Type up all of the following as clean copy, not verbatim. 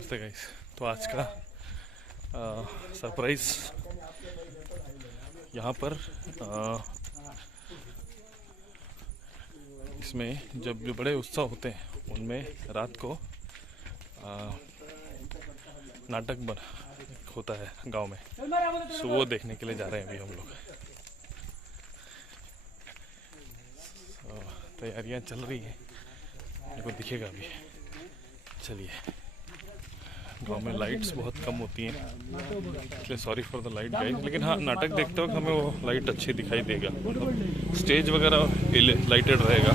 नमस्ते गाइस। तो आज का सरप्राइज यहाँ पर इसमें जब जो बड़े उत्सव होते हैं उनमें रात को नाटक होता है गांव में। सो वो देखने के लिए जा रहे हैं अभी हम लोग। तैयारियां चल रही हैं, देखो दिखेगा अभी। चलिए, गांव में लाइट्स बहुत कम होती हैं इसलिए sorry for the light guys, लेकिन हाँ नाटक देखते वक्त हमें वो लाइट अच्छी दिखाई देगा। मतलब स्टेज वगैरह लाइटेड रहेगा।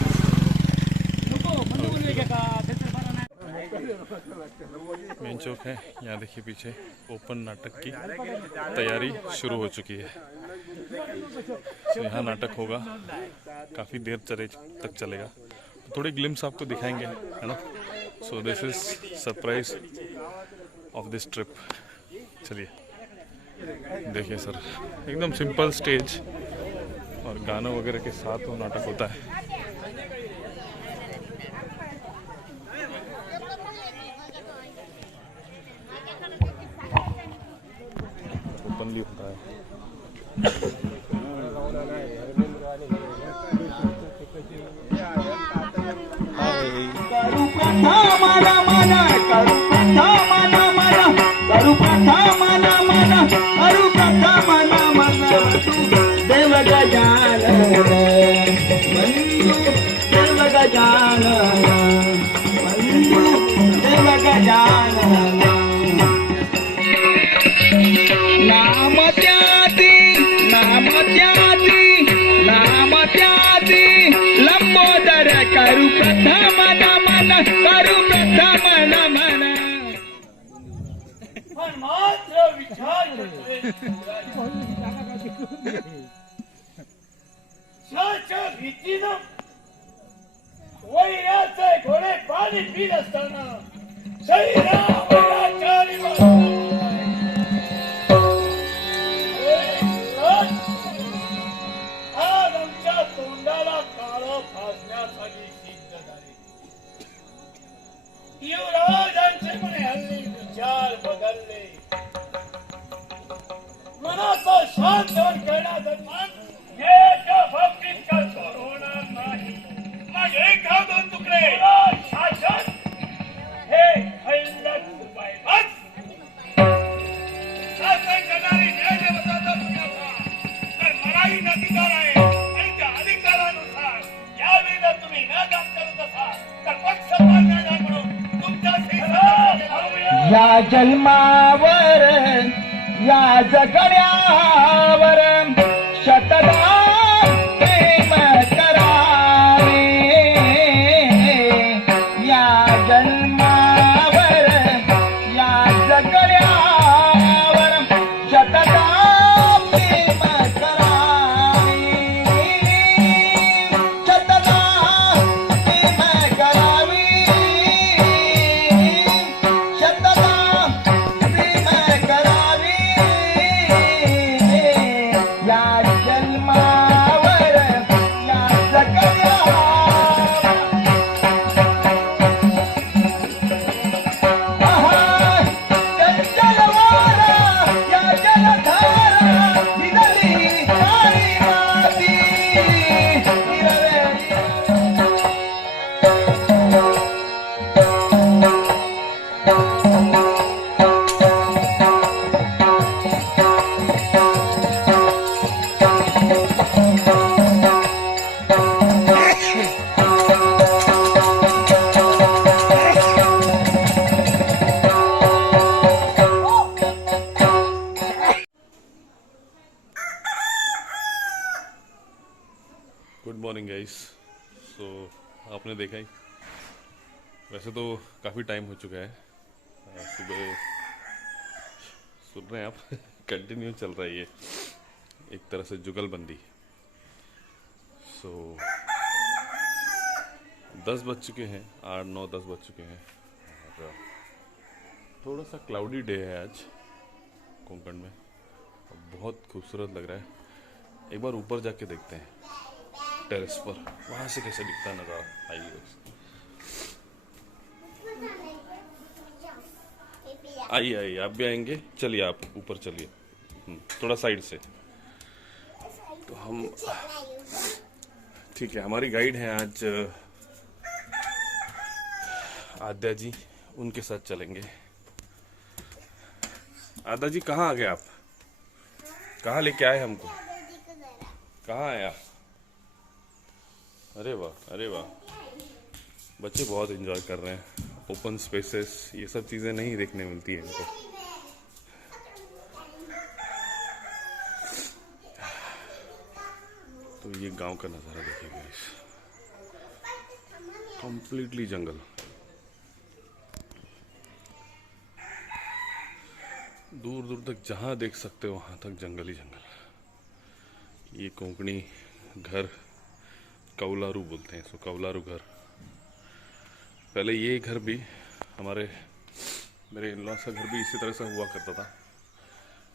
मेन चौक है यहाँ, देखिए पीछे ओपन नाटक की तैयारी शुरू हो चुकी है। तो यहाँ नाटक होगा, काफ़ी देर तक चलेगा। तो थोड़ी ग्लिम्स आपको दिखाएंगे, है ना। So this is surprise of this trip. चलिए देखिए सर, एकदम सिंपल स्टेज और गानों वगैरह के साथ वो नाटक होता है। ओपनली होता है। देव गजानन नाम त्याती लंबोदर करु प्रथम नमन पण मात्र विचार शाच्या भीतीनं वैराचे घोडे पाणी पीत असताना श्रीरामाचारी आज आमच्या तोंडाला काळं फासण्यासाठी सिद्ध झाले। युवराजांचे पण हल्ली विचार बदलले। मनाचा शांतवन करण्यासाठी याच्या बाबतीत कठोर होणार नाही। मग एखादं तुकडे शासन हे हल्लत उपाय बस शासन करणारी न्यायदेवताचा पुण्याचा तर मलाही अधिकार आहे आणि त्या अधिकारानुसार यावेळेला तुम्ही न काम करत असाल तर पक्ष पाळण्याला म्हणून तुमच्याशी या जन्मावर या जगण्यावर शतदा प्रेम करावे। या जन्मावर या जगण्यावर शतदा प्रेम करावे। शतदा प्रेम करावे। शतदा प्रेम करावे। या जन्मावर या जगण्यावर गुड मॉर्निंग गाइस। सो आपने देखा ही, वैसे तो काफ़ी टाइम हो चुका है। सुबह सुन रहे हैं आप कंटिन्यू चल रहा है ये एक तरह से जुगलबंदी। सो 10 बज चुके हैं, 8, 9, 10 बज चुके हैं और थोड़ा सा क्लाउडी डे है आज कोंकण में। बहुत खूबसूरत लग रहा है। एक बार ऊपर जाके देखते हैं टेरेस पर, वहाँ से कैसे दिखता है नज़ारा। आइए आइए आइए, आप भी आएंगे, चलिए आप ऊपर चलिए। थोड़ा साइड से। तो हम, ठीक है, हमारी गाइड है आज आद्या जी, उनके साथ चलेंगे। आद्या जी कहाँ आ गए आप? कहाँ लेके आए हमको? कहाँ आए आप? अरे वाह, अरे वाह, बच्चे बहुत एंजॉय कर रहे हैं। ओपन स्पेसेस, ये सब चीज़ें नहीं देखने मिलती है इनको। तो ये गांव का नज़ारा देखिए गाइस, कंप्लीटली जंगल। दूर दूर तक जहाँ देख सकते हो वहाँ तक जंगल ही जंगल। ये कोंकणी घर कौलारू बोलते हैं, इसको कौलारू घर। पहले ये घर भी मेरे इन-लॉज का घर भी इसी तरह से हुआ करता था।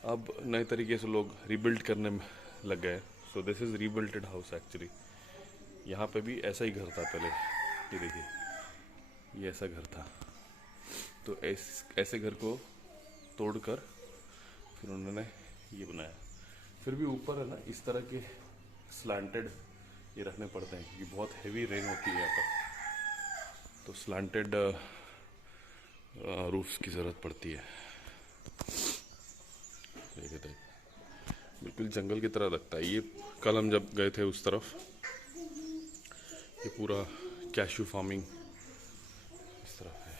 अब नए तरीके से लोग रिबिल्ड करने में लग गए। So this is rebuilted house actually. यहाँ पे भी ऐसा ही घर था पहले, ये देखिए, ये ऐसा घर था। तो ऐसे घर को तोड़कर फिर उन्होंने ये बनाया। फिर भी ऊपर है ना इस तरह के स्लांटेड ये रखने पड़ते हैं क्योंकि बहुत हैवी रेन होती है यहाँ पर, तो स्लांटेड रूफ्स की ज़रूरत पड़ती है। देखिए बिल्कुल जंगल की तरह लगता है ये। कल हम जब गए थे उस तरफ, ये पूरा कैशू फार्मिंग इस तरफ है।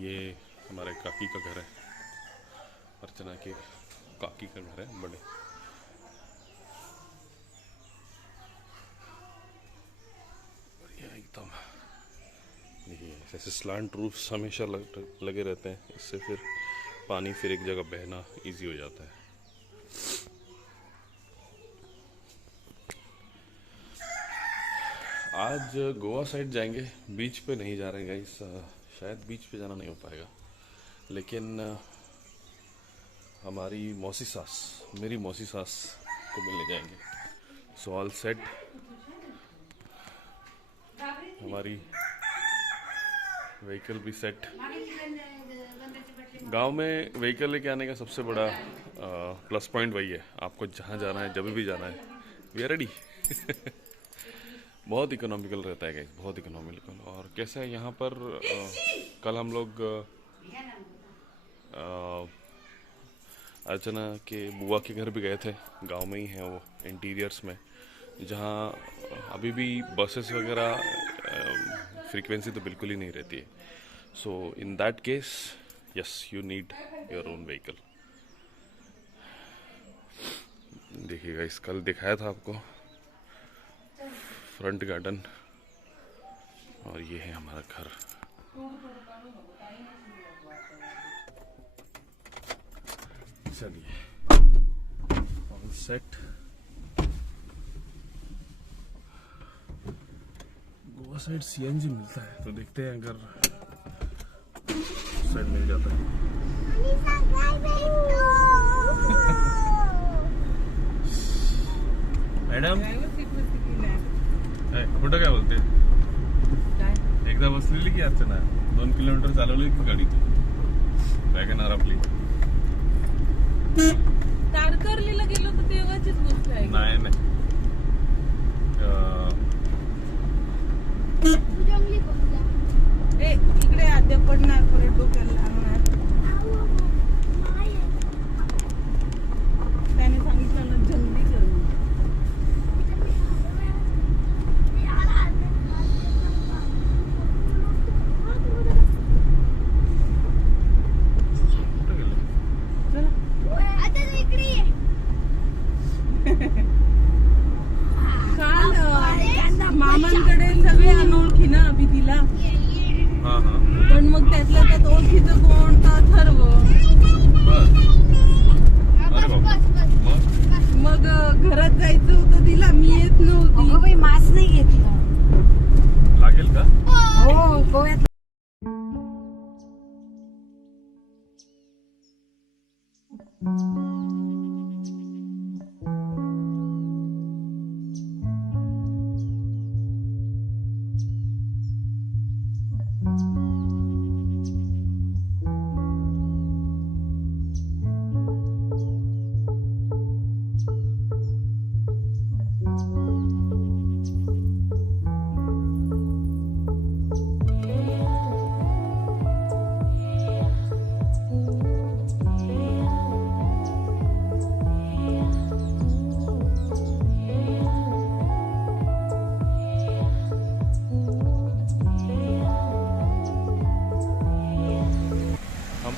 ये हमारे काकी का घर है, अर्चना के काकी का घर है बड़े। बढ़िया एकदम। ये ऐसे स्लांट रूफ्स हमेशा लगे रहते हैं, इससे फिर पानी फिर एक जगह बहना इजी हो जाता है। आज गोवा साइड जाएंगे, बीच पे नहीं जा रहे गाइस। शायद बीच पे जाना नहीं हो पाएगा, लेकिन हमारी मेरी मौसी सास को मिलने जाएंगे। So all set. हमारी व्हीकल भी सेट। गांव में व्हीकल लेके आने का सबसे बड़ा प्लस पॉइंट वही है, आपको जहाँ जाना है जब भी जाना है, वी आर रेडी। बहुत इकोनॉमिकल रहता है गाइस, बहुत इकोनॉमिकल। और कैसा है यहाँ पर, कल हम लोग अर्चना के बुआ के घर भी गए थे, गांव में ही है वो, इंटीरियर्स में, जहाँ अभी भी बसेस वगैरह फ्रीक्वेंसी तो बिल्कुल ही नहीं रहती है। So in that case yes, you need your own vehicle. देखिएगा, इस कल दिखाया था आपको फ्रंट गार्डन, और ये है हमारा घर। चलिए all set. Goa side CNG मिलता है, तो देखते हैं अगर साइड मिल जाता है। मैडम कुठं काय बोलते? एकदा बसलेली की अर्चना 2 किलोमीटर चालवली की गाडी तू वॅगनआर आपली? तारकर्लीला गेलो तर तेव्हाचीच गोष्ट आहे. नाही इकडे आद्या पडणार, परत डोक्याला लागणार. त्याने सांगितलं ना जल्दी कर. मामांकडे सगळे अनोळखी ना अभि तिला, पण मग त्यातल्या त्यात ओळखीचं कोणतं ठरव. मग घरात जायचं होतं तिला, मी येत नव्हती. मास्क नाही घेतलं लागेल का? हो गोव्यात.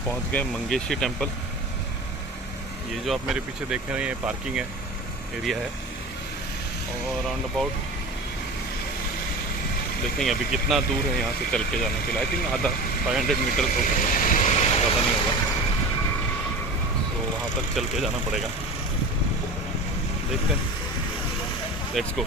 पहुंच गए मंगेशी टेम्पल। ये जो आप मेरे पीछे देख रहे हैं ये पार्किंग है एरिया है, और राउंड अबाउट देखेंगे अभी कितना दूर है यहाँ से चल के जाने के लिए। आई थिंक आधा 500 मीटर होगा, ज़्यादा नहीं होगा, तो वहाँ तक चल के जाना पड़ेगा। देखते हैं, लेट्स गो।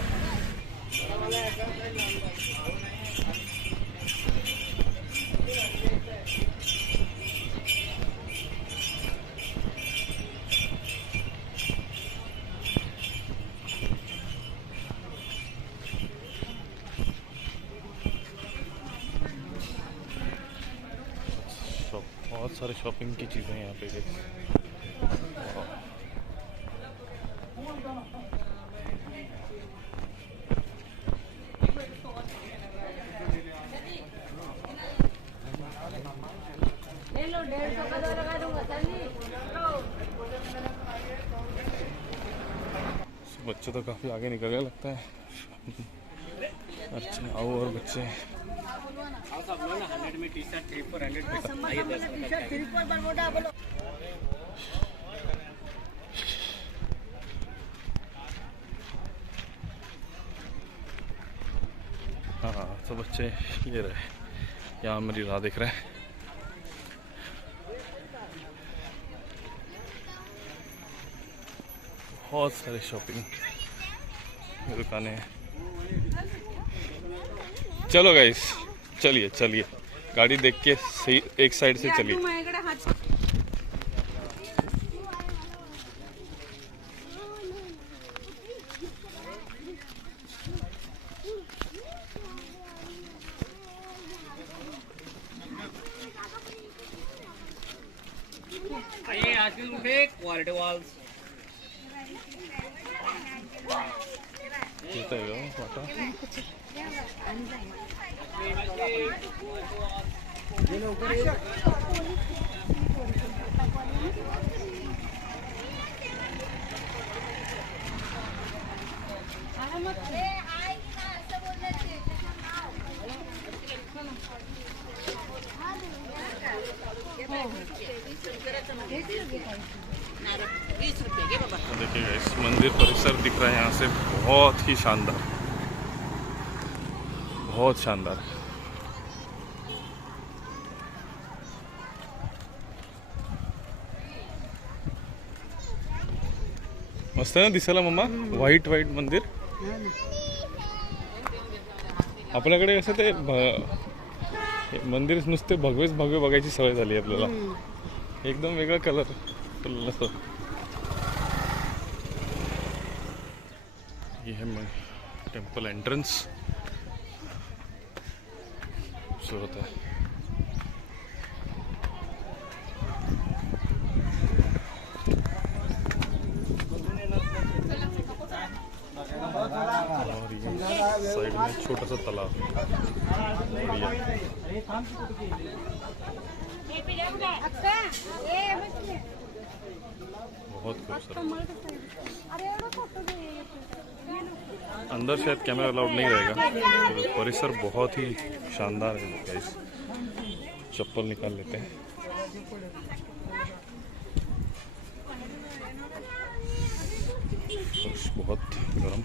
बहुत सारे शॉपिंग की चीज़ें हैं यहाँ पे देख। ले लो 150 का लगा दूंगा बच्चे तो काफ़ी आगे निकल गए लगता है। अच्छा आओ और बच्चे हाँ, तो बच्चे ये रहे, यहाँ मेरी राह दिख रहा है। बहुत सारे शॉपिंग की दुकानें हैं। चलो गाइस, चलिए चलिए, गाड़ी देख के सही एक साइड से चलिए। क्वालिटी वॉल्स देखिएगा इस मंदिर परिसर दिख रहा है यहाँ से, बहुत ही शानदार, बहुत शानदार। मस्त आहे ना दिसायला मम्मा, व्हाईट व्हाईट मंदिर। आपल्याकडे कसं ते मंदिर नुसते भगवेच भगवे बघायची सवय झाली आपल्याला, एकदम वेगळा कलर असतो। ये है टेम्पल एंट्रेंस, खूबसूरत है। और ये साइड में छोटा सा तालाब, बढ़िया। बहुत खूबसूरत। अंदर शायद कैमरा अलाउड नहीं रहेगा, तो परिसर बहुत ही शानदार है गाइस। चप्पल निकाल लेते हैं। बहुत गर्म,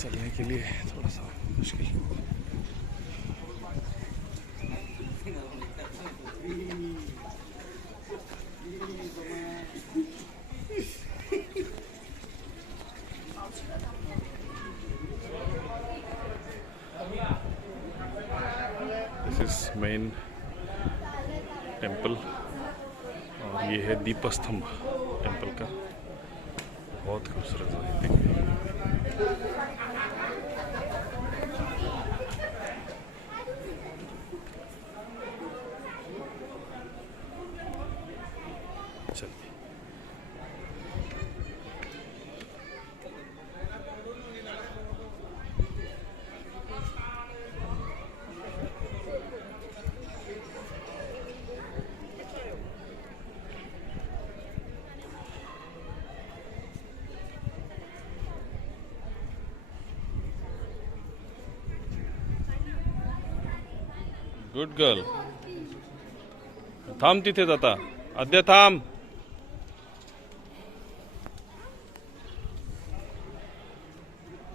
चलने के लिए थोड़ा सा मुश्किल। दिस इज मेन टेम्पल, और ये है दीपस्तंभ टेम्पल का। बहुत खूबसूरत है, देखिए। चलिए गुड गर्ल। थांब तिथेच आता, आद्या थांब.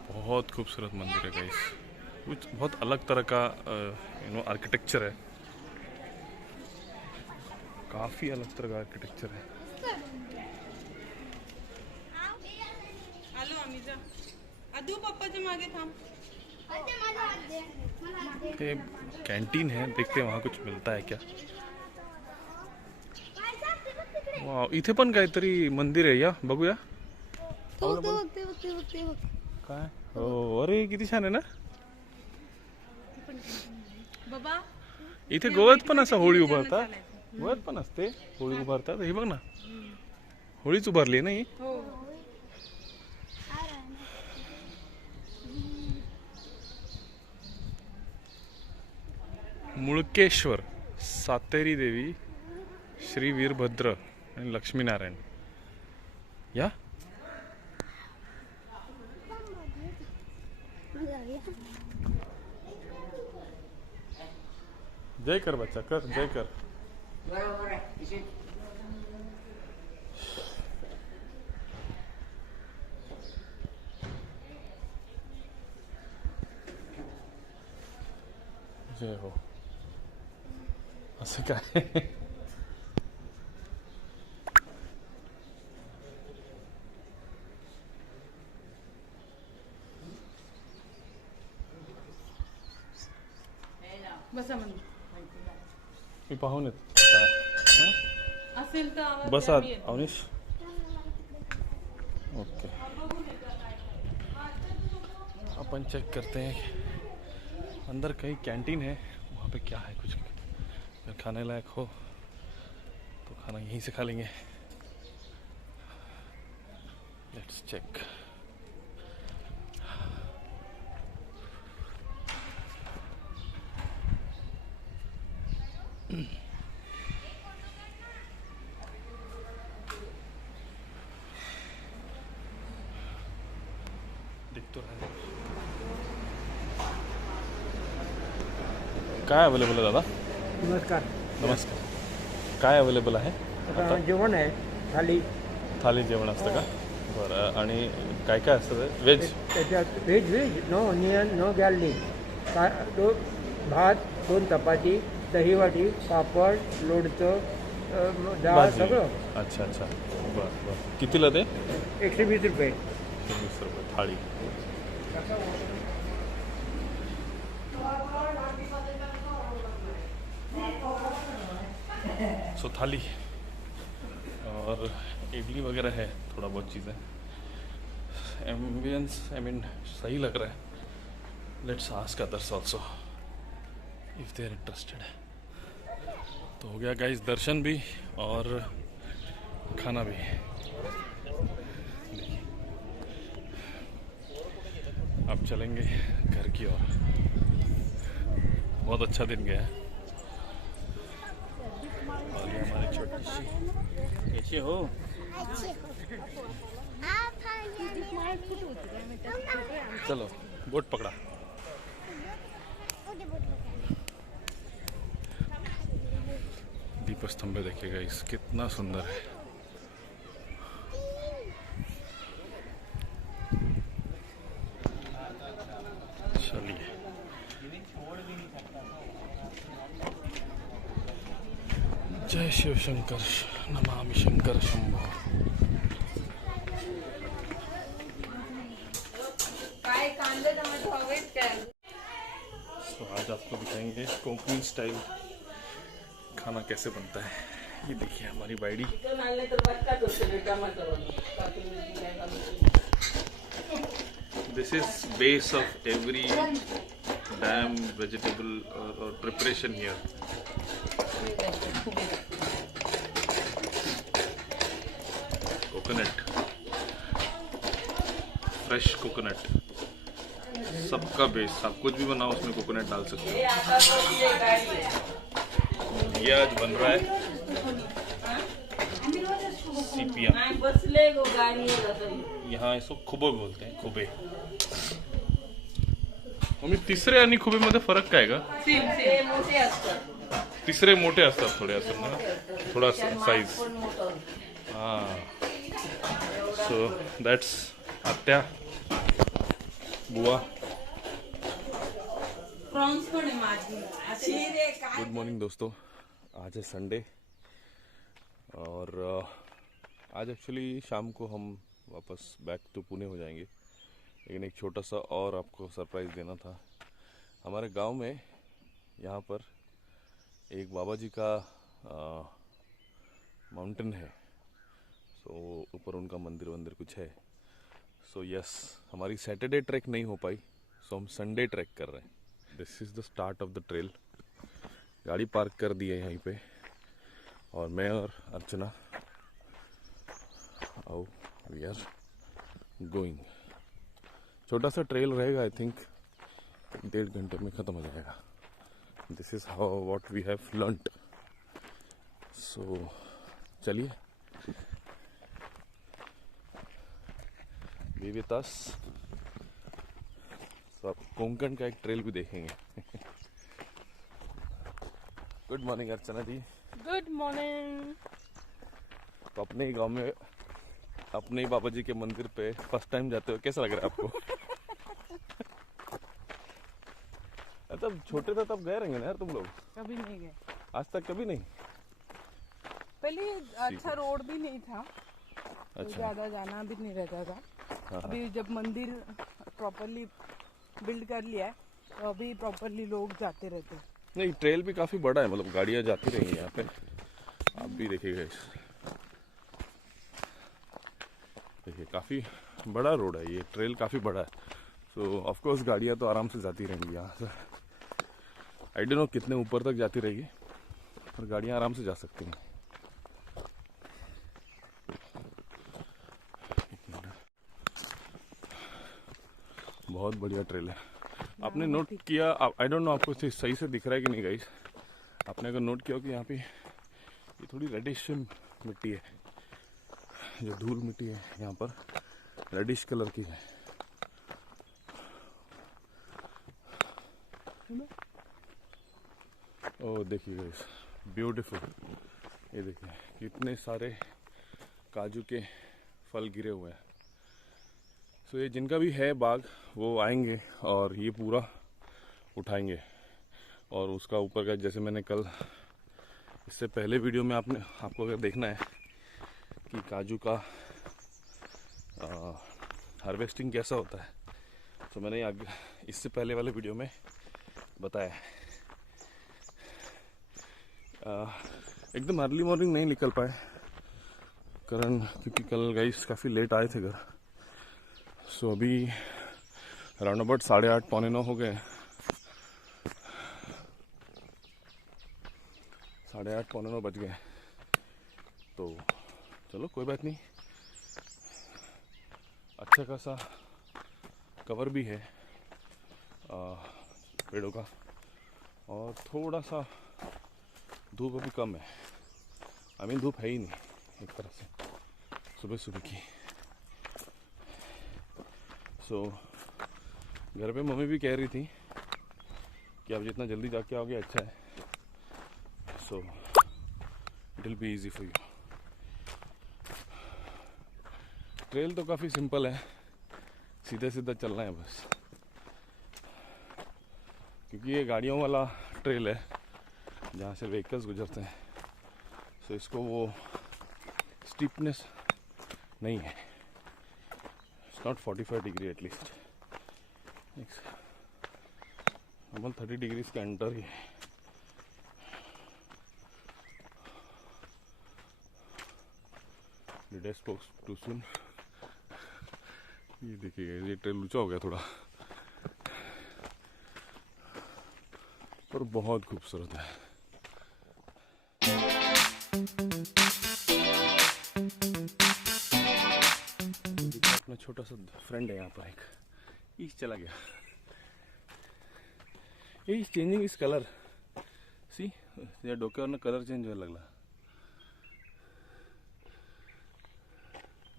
बहुत खूबसूरत मंदिर है गाइस, कुछ बहुत अलग तरह का आर्किटेक्चर है, काफी अलग तरह का आर्किटेक्चर है. आलो आम्ही जा. आदू पप्पाच्या मागे थांब. ये कैंटीन है, देखते हैं वहाँ कुछ मिलता है क्या. वाव, इथे पण काहीतरी मंदिर आहे, या बघूया काय. हो, अरे किती छान आहे ना. बाबा इथे गोव्यात पण असं होळी उभारतात, गोव्यात पण असते होळी उभारतात. हे बघ ना, होळीच उभारली आहे ना ही. हो मुळकेश्वर, सातेरी देवी, श्री वीरभद्र आणि लक्ष्मीनारायण. या जय कर बच्चा, कर जय कर. जय हो. असं काय. बसा म्हणून मी पाहून येत असेल तर आवाज बस द्या, आत मी येते. अवनीश. ओके, अपन चेक करते हैं अंदर कहीं कैंटीन है, वहाँ पे क्या है कुछ अगर खाने लायक हो तो खाना यहीं से खा लेंगे. Let's check. दिख तो रहा है. काय अवेलेबल आहे दादा? नमस्कार. नमस्कार. काय अवेलेबल आहे? आता जेवण आहे, थाली. थाली जेवण असतं का? बरं. आणि काय काय असतं ते? व्हेज? त्याच्यात veg no onion, no garlic. भात, 2 चपाती, दही वाटी, पापड, लोणचं, डाळ, भाजी. सगळं. अच्छा अच्छा, बरं बरं. कितीला ते? 120 रुपये. 20 रुपये थाळी. सो थाली और इडली वगैरह है, थोड़ा बहुत चीज़ें. एम्बियंस आई मीन सही लग रहा है. Let's ask others also if they are interested. तो हो गया गाइस, दर्शन भी और खाना भी. अब चलेंगे घर की ओर. बहुत अच्छा दिन गया है. और ये हमारी छोटी सी, कैसे हो? चलो बोट पकड़ा. दीपस्तंभ देखिएगा, इस कितना सुंदर है. चलिए. जय शिव शंकर, नमामि शंकर शंभो. काय कांदे टमाटो हवेत काय? तो आज आपको दिखाएंगे कोंकणी स्टाइल खाना कैसे बनता है. ये देखिए हमारी बाइडी. This is base of every damn vegetable और preparation here. Coconut, fresh coconut, सबका बेस. आप कुछ भी बनाओ उसमें कोकोनट डाल सकते हो. ये आज बन रहा है सीपिया. यहाँ इसको खुबे बोलते हैं, खुबे. मम्मी, तिसरे आणि खुबे मध्ये फरक काय का? सेम मोठे असतात. तिसरे मोठे असतात थोडे असं ना, थोडा साईज. हां, सो दॅट्स आत्या, बुवा. प्रॉन्स पण आहे माझी. गुड मॉर्निंग दोस्तों, आज है संडे और आज एक्चुअली शाम को हम वापस बैक टू पुणे हो जाएंगे, लेकिन एक छोटा सा और आपको सरप्राइज़ देना था. हमारे गांव में यहाँ पर एक बाबा जी का माउंटेन है. सो ऊपर उनका मंदिर वंदिर कुछ है. सो यस, हमारी सैटरडे ट्रैक नहीं हो पाई, सो हम संडे ट्रैक कर रहे हैं. This is the start of the trail. गाड़ी पार्क कर दी है यहीं पे और मैं और अर्चना आओ वी आर गोइंग. छोटा सा ट्रेल रहेगा, आई थिंक 1.5 घंटे में ख़त्म हो जाएगा. This is how what we have learned. So चलिए, बी विथ अस. तो आप कोंकण का एक ट्रेल भी देखेंगे. Good morning Archana ji. Good morning. तो अपने ही गांव में अपने ही बाबा जी के मंदिर पे फर्स्ट टाइम जाते हो, कैसा लग रहा है आपको? तब छोटे थे तब गए रहेंगे ना यार तुम लोग? कभी नहीं गए आज तक कभी नहीं? पहले. अच्छा रोड भी नहीं था, तो अच्छा. ज्यादा जाना भी नहीं रहता था. हाँ. अभी जब मंदिर प्रॉपरली बिल्ड कर लिया है तो अभी प्रॉपरली लोग जाते रहते हैं. नहीं, ट्रेल भी काफी बड़ा है, मतलब गाड़ियां जाती रहेंगी यहाँ पे. आप भी देखिएगा, देखिए काफी बड़ा रोड है ये. ट्रेल काफी बड़ा है, सो ऑफ कोर्स गाड़ियां तो आराम से जाती रहेंगी यहाँ से. आई डोंट नो कितने ऊपर तक जाती रहेगी, पर गाड़ियां आराम से जा सकती हैं. बहुत बढ़िया ट्रेल है. आपने नोट किया, आई डोंट नो आपको सही से दिख रहा है कि नहीं गाइस, आपने अगर नोट किया हो कि यहाँ पे ये थोड़ी रेडिश मिट्टी है, जो धूल मिट्टी है यहाँ पर रेडिश कलर की है. ओह देखिए गाइस, ब्यूटीफुल. ये देखिए कितने सारे काजू के फल गिरे हुए हैं. तो ये जिनका भी है बाग वो आएंगे और ये पूरा उठाएंगे. और उसका ऊपर का, जैसे मैंने कल इससे पहले वीडियो में आपको अगर देखना है कि काजू का हार्वेस्टिंग कैसा होता है, तो मैंने इससे पहले वाले वीडियो में बताया. एकदम अर्ली मॉर्निंग नहीं निकल पाए कारण क्योंकि कल गाइस काफ़ी लेट आए थे घर. सो अभी अराउंड अबाउट 8:30 पौने 9 हो गए. 8:30 पौने 9 बज गए. तो चलो कोई बात नहीं, अच्छा खासा कवर भी है पेड़ों का और थोड़ा सा धूप अभी कम है. आई मीन धूप है ही नहीं एक तरह से सुबह सुबह की. सो घर पे मम्मी भी कह रही थी कि आप जितना जल्दी जाके आओगे अच्छा है. So it will be easy for you. Trail तो काफ़ी सिंपल है, सीधा सीधा चलना है बस, क्योंकि ये गाड़ियों वाला ट्रेल है जहाँ से व्हीकल्स गुजरते हैं. सो इसको वो स्टीपनेस नहीं है. It's not 45 degree at least, normal 30 degrees के अंडर ही है. Did I spoke too soon? ये देखिए ये ट्रेल ऊंचा हो गया थोड़ा, पर बहुत खूबसूरत है. अपना छोटा सा फ्रेंड है यहाँ पर, एक ईच चला गया. ये इज चेंजिंग इस कलर. सी या डोक्यावरनं कलर चेंज व्हायला लागला.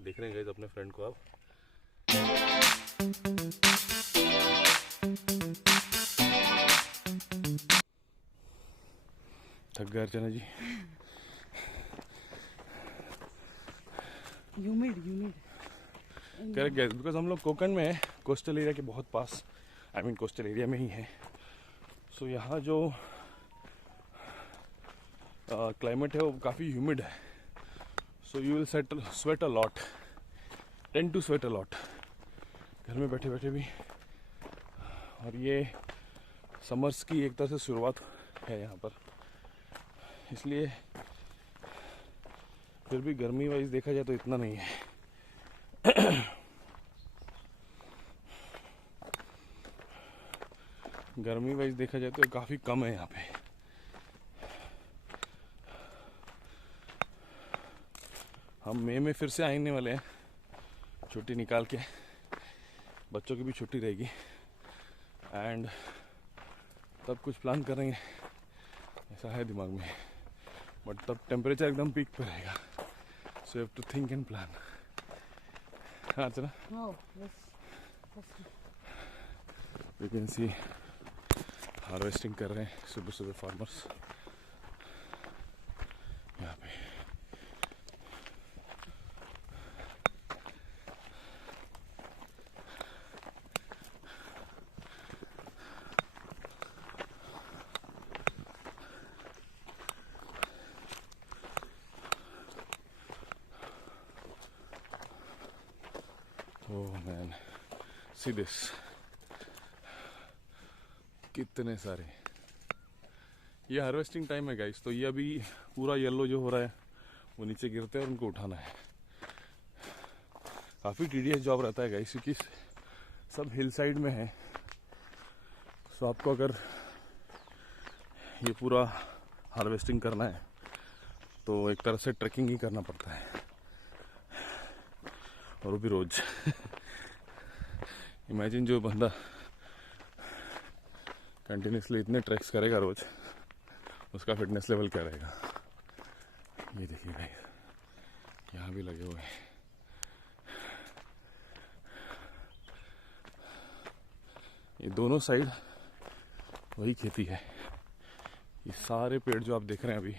देख रहे हैं गाइस अपने फ्रेंड को आप. थक गए अर्चना जी। करेक्ट गैस, बिकॉज हम लोग कोकण में है, कोस्टल एरिया के बहुत पास, आई मीन कोस्टल एरिया में ही है। सो यहाँ जो क्लाइमेट है वो काफ़ी ह्यूमिड है। So you will sweat a lot, tend to sweat a lot घर में बैठे बैठे भी। और ये समर्स की एक तरह से शुरुआत है यहाँ पर, इसलिए फिर भी गर्मी वाइज देखा जाए तो इतना नहीं है। गर्मी वाइज देखा जाए तो काफ़ी कम है यहाँ पे। हम मई में फिर से आने वाले हैं, छुट्टी निकाल के, बच्चों की भी छुट्टी रहेगी, एंड तब कुछ प्लान करेंगे, ऐसा है दिमाग में। बट तब टेम्परेचर एकदम पीक पे रहेगा, so have to think and plan. हाँ चला, यू कैन सी हार्वेस्टिंग कर रहे हैं सुबह सुबह फार्मर्स यहाँ पे। ओह मैन, सी दिस, कितने सारे। ये हार्वेस्टिंग टाइम है गाइस, तो ये अभी पूरा येलो जो हो रहा है वो नीचे गिरते हैं और उनको उठाना है। काफ़ी टीडियस जॉब रहता है गाइस, क्योंकि सब हिल साइड में है। सो आपको अगर ये पूरा हार्वेस्टिंग करना है तो एक तरह से ट्रैकिंग ही करना पड़ता है, और वो भी रोज। इमेजिन जो बंदा कंटिन्यूसली इतने ट्रैक्स करेगा रोज, उसका फिटनेस लेवल क्या रहेगा। ये देखिए गाइस, यहाँ भी लगे हुए हैं। ये दोनों साइड वही खेती है। ये सारे पेड़ जो आप देख रहे हैं अभी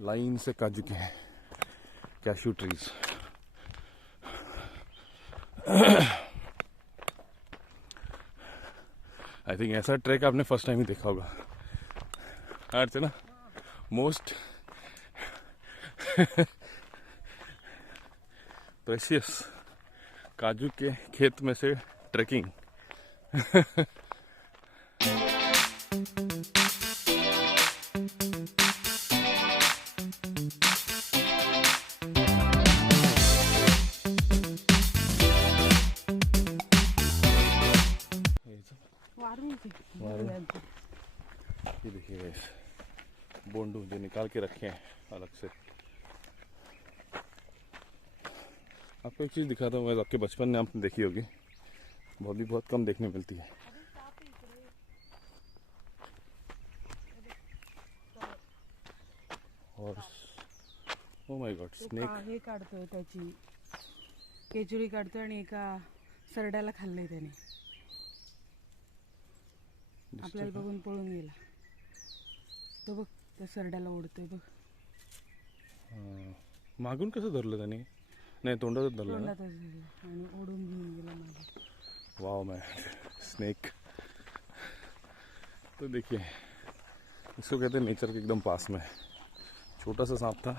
लाइन से काजू के हैं, कैशू ट्रीज। आई थिंक ऐसा ट्रैक आपने फर्स्ट टाइम ही देखा होगा। अर्थ है ना, मोस्ट प्रेशियस काजू के खेत में से ट्रैकिंग। ये देखिए गाइस, बोंडू जो निकाल के रखे हैं अलग से। आपको एक चीज़ दिखाता हूँ, आपके बचपन में आपने देखी होगी, बहुत कम देखने मिलती है। और ओ माय गॉड, स्नेक। हे काढतोय, त्याची केचुरी काढतोय आणि एका सरड्याला खाल्लंय त्याने, आपल्याला बघून पळून गेला तो। बघ त्या सरड्याला ओढतोय बघ। मागून कसं धरलं त्याने? नाही, तोंडातच धरलं ना? तोंडातच धरलं आणि ओढून घेऊन गेला मागे। Wow man, snake. तो देखिए, इसको कहते हैं नेचर के एकदम पास में। छोटा सा सांप था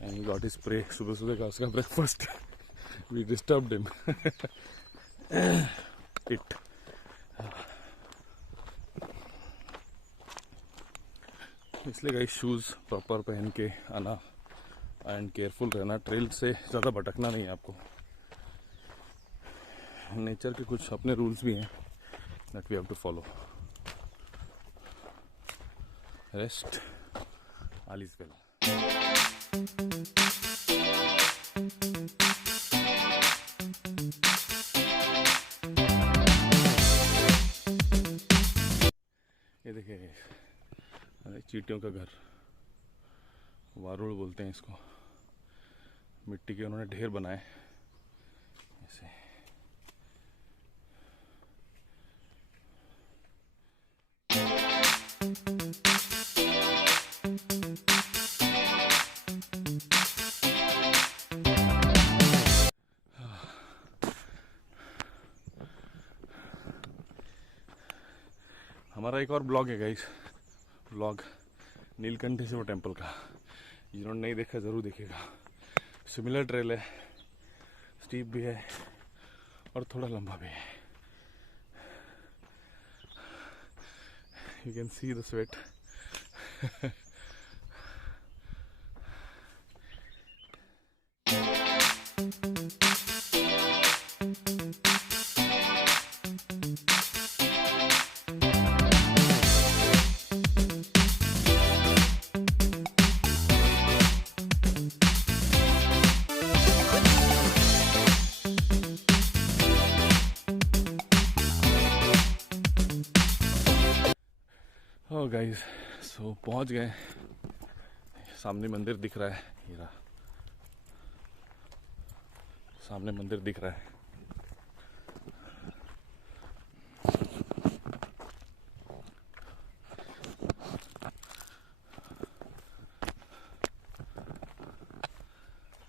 and he got his prey. सुबह सुबह का उसका breakfast, we disturbed him. It इसलिए गाइस शूज़ प्रॉपर पहन के आना एंड केयरफुल रहना। ट्रेल से ज़्यादा भटकना नहीं है आपको। नेचर के कुछ अपने रूल्स भी हैं that we have to follow. Rest, all is well. ये देखिए, चींटियों का घर, वारुड़ बोलते हैं इसको। मिट्टी के उन्होंने ढेर बनाए ऐसे। एक और ब्लॉग है गाइस, ब्लॉग नीलकंठेश्वर टेम्पल का। जिन्होंने नहीं देखा ज़रूर देखेगा। सिमिलर ट्रेल है, स्टीप भी है और थोड़ा लंबा भी है। You can see the sweat. Oh guys, so पहुंच गए। सामने मंदिर दिख रहा है, ये रहा सामने मंदिर दिख रहा है।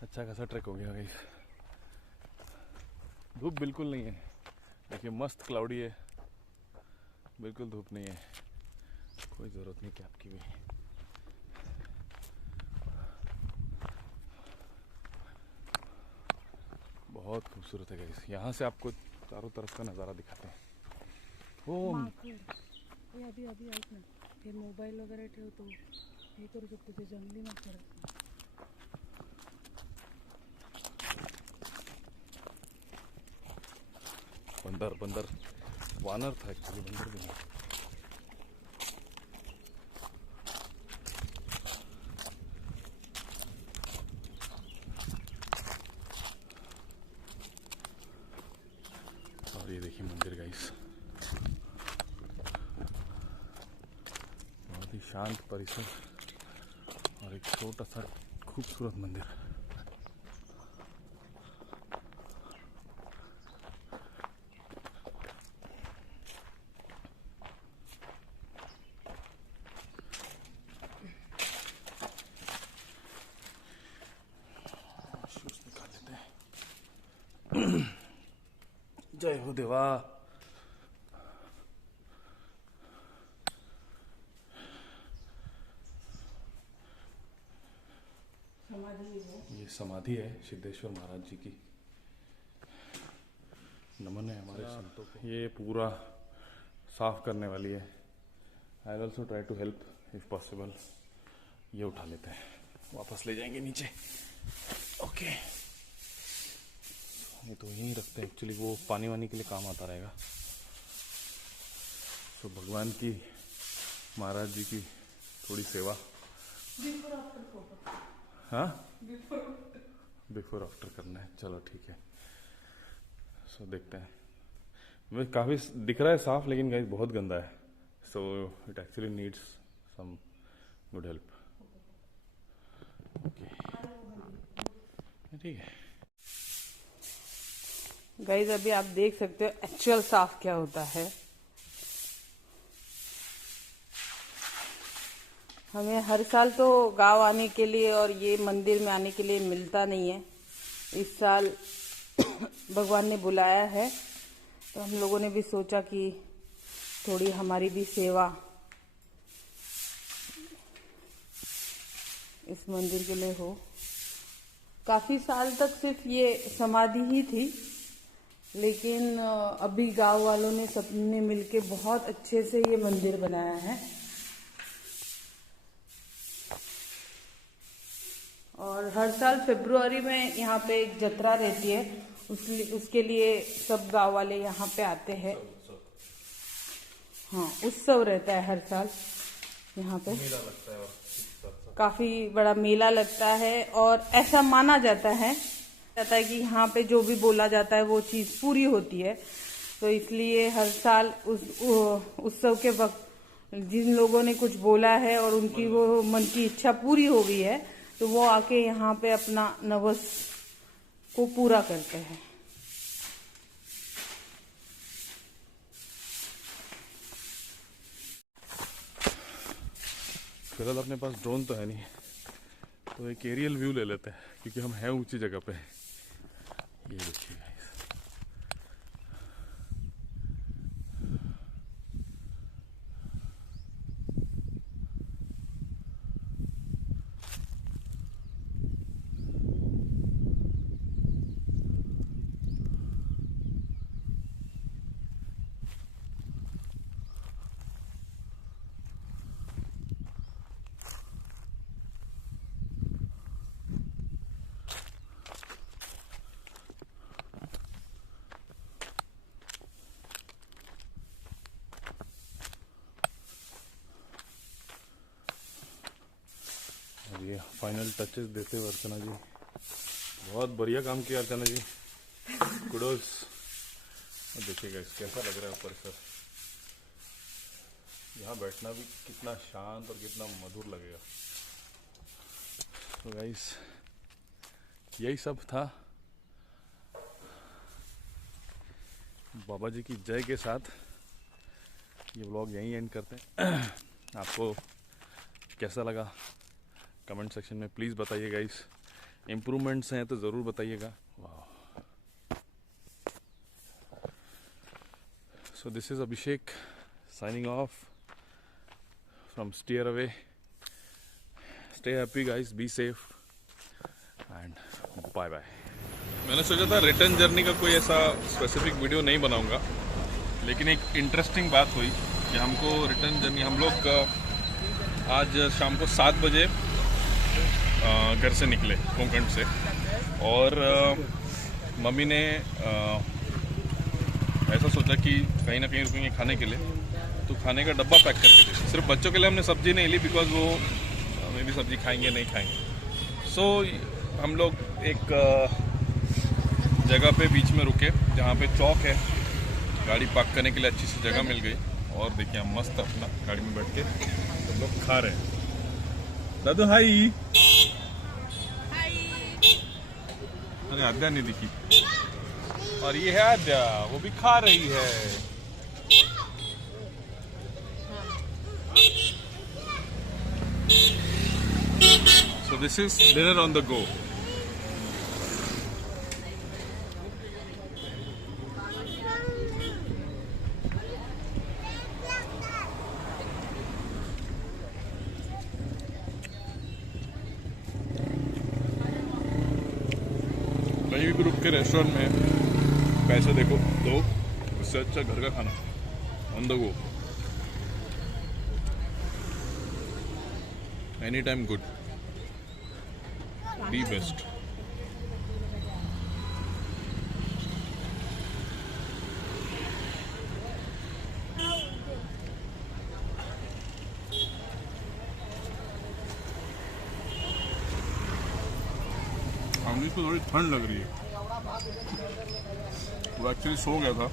अच्छा खासा ट्रैक हो गया गाइस। धूप बिल्कुल नहीं है, देखिए मस्त क्लाउडी है, बिल्कुल धूप नहीं है, कोई ज़रूरत नहीं कैप की भी। बहुत खूबसूरत है गाइस। यहाँ से आपको चारों तरफ का नज़ारा दिखाते हैं। ओ अभी ऐक ना, ते मोबाईल वगैरे ठेवतो, हे करू शकतो, ते जंगली माकड. बंदर बंदर वानर था एक्चुअली, बंदर भी नहीं। और ये देखिए मंदिर गाइस, बहुत ही शांत परिसर और एक छोटा सा खूबसूरत मंदिर। शूज निकाल लेते हैं। जय हो देवा। ये समाधि है सिद्धेश्वर महाराज जी की। नमन है हमारे संतों को। ये पूरा साफ करने वाली है। I will also try to help if possible. ये उठा लेते हैं, वापस ले जाएंगे नीचे। ओके, ये तो यहीं रखते हैं एक्चुअली, वो पानी वानी के लिए काम आता रहेगा। तो भगवान की, महाराज जी की थोड़ी सेवा। हाँ, बिफोर आफ्टर करना है। चलो ठीक है, सो देखते हैं। मैं काफ़ी दिख रहा है साफ, लेकिन गाइस बहुत गंदा है। So it actually needs some good help. Okay ठीक है गाइस, अभी आप देख सकते हो एक्चुअल साफ क्या होता है। हमें हर साल तो गांव आने के लिए और ये मंदिर में आने के लिए मिलता नहीं है। इस साल भगवान ने बुलाया है, तो हम लोगों ने भी सोचा कि थोड़ी हमारी भी सेवा इस मंदिर के लिए हो। काफी साल तक सिर्फ ये समाधि ही थी, लेकिन अभी गांव वालों ने सबने मिलके बहुत अच्छे से ये मंदिर बनाया है। और हर साल फरवरी में यहाँ पे एक जत्रा रहती है, उसके लिए सब गांव वाले यहाँ पे आते हैं। हाँ, उत्सव रहता है हर साल यहाँ पे, काफी बड़ा मेला लगता है। और ऐसा माना जाता है कि यहाँ पे जो भी बोला जाता है वो चीज पूरी होती है। तो इसलिए हर साल उस उत्सव के वक्त जिन लोगों ने कुछ बोला है और उनकी वो मन की इच्छा पूरी हो गई है, तो वो आके यहाँ पे अपना नवस को पूरा करते हैं। फिलहाल अपने पास ड्रोन तो है नहीं, तो एक एरियल व्यू ले लेते हैं, क्योंकि हम हैं ऊंची जगह पे। ये देखिए गाइस, ये फाइनल टचेस देते हुए अर्चना जी, बहुत बढ़िया काम किया अर्चना जी, कुडोस। देखिएगा इस कैसा लग रहा है ऊपर से, यहाँ बैठना भी कितना शांत और कितना मधुर लगेगा। तो गाइस यही सब था बाबा जी की जय के साथ। ये व्लॉग यहीं एंड करते हैं। आपको कैसा लगा कमेंट सेक्शन में प्लीज़ बताइए गाइस। इम्प्रूवमेंट्स हैं तो ज़रूर बताइएगा। वाह। So this is Abhishek signing off from stair away. Stay happy guys, be safe and bye bye. मैंने सोचा था रिटर्न जर्नी का कोई ऐसा स्पेसिफिक वीडियो नहीं बनाऊंगा, लेकिन एक इंटरेस्टिंग बात हुई कि हमको रिटर्न जर्नी, हम लोग आज शाम को 7 बजे घर से निकले कोंकण से, और मम्मी ने ऐसा सोचा कि कहीं ना कहीं रुकेंगे खाने के लिए, तो खाने का डब्बा पैक करके दे। सिर्फ बच्चों के लिए हमने सब्जी नहीं ली, बिकॉज वो मे भी सब्जी खाएंगे नहीं खाएंगे। सो हम लोग एक जगह पे बीच में रुके जहाँ पे चौक है, गाड़ी पार्क करने के लिए अच्छी सी जगह मिल गई, और देखिए हम मस्त अपना गाड़ी में बैठ के सब लोग खा रहे हैं। दादू हाई। अरे आद्या नहीं दिखी, और ये है आद्या, वो भी खा रही है। So this is dinner on the go. कहीं भी रुक के रेस्टोरेंट में पैसे देखो दो, उससे अच्छा घर का खाना on the go, any time good, the best. Amrish को थोड़ी ठंड लग रही है, वो एक्चुअली सो गया था,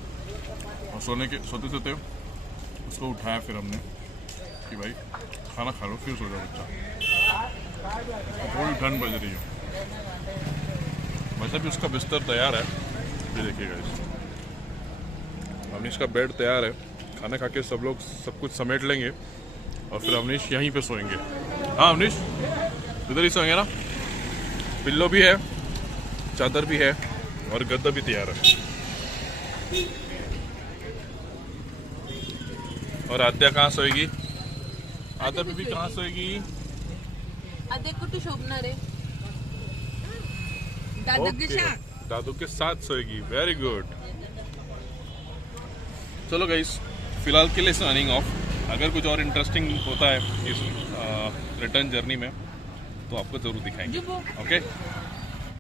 और सोते सोते उसको उठाया फिर हमने कि भाई खाना खा लो फिर सो जाओ बच्चा। थोड़ी ठंड बज रही है, वैसे भी उसका बिस्तर तैयार है। ये देखिएगा इस अवनीश का बेड तैयार है, खाना खा के सब लोग सब कुछ समेट लेंगे और फिर अवनीश यहीं पे सोएंगे। हाँ अवनीश इधर ही सोएंगे ना, पिल्लो भी है, चादर भी है, और गद्दा भी तैयार है। और आद्या कहाँ सोएगी? आद्या भी कहाँ सोएगी? आद्या कुठे शोभणार आहे? दादू के साथ सोएगी। Very good. चलो गाइस, फिलहाल के लिए साइनिंग ऑफ। अगर कुछ और इंटरेस्टिंग होता है इस रिटर्न जर्नी में तो आपको जरूर दिखाएंगे। ओके।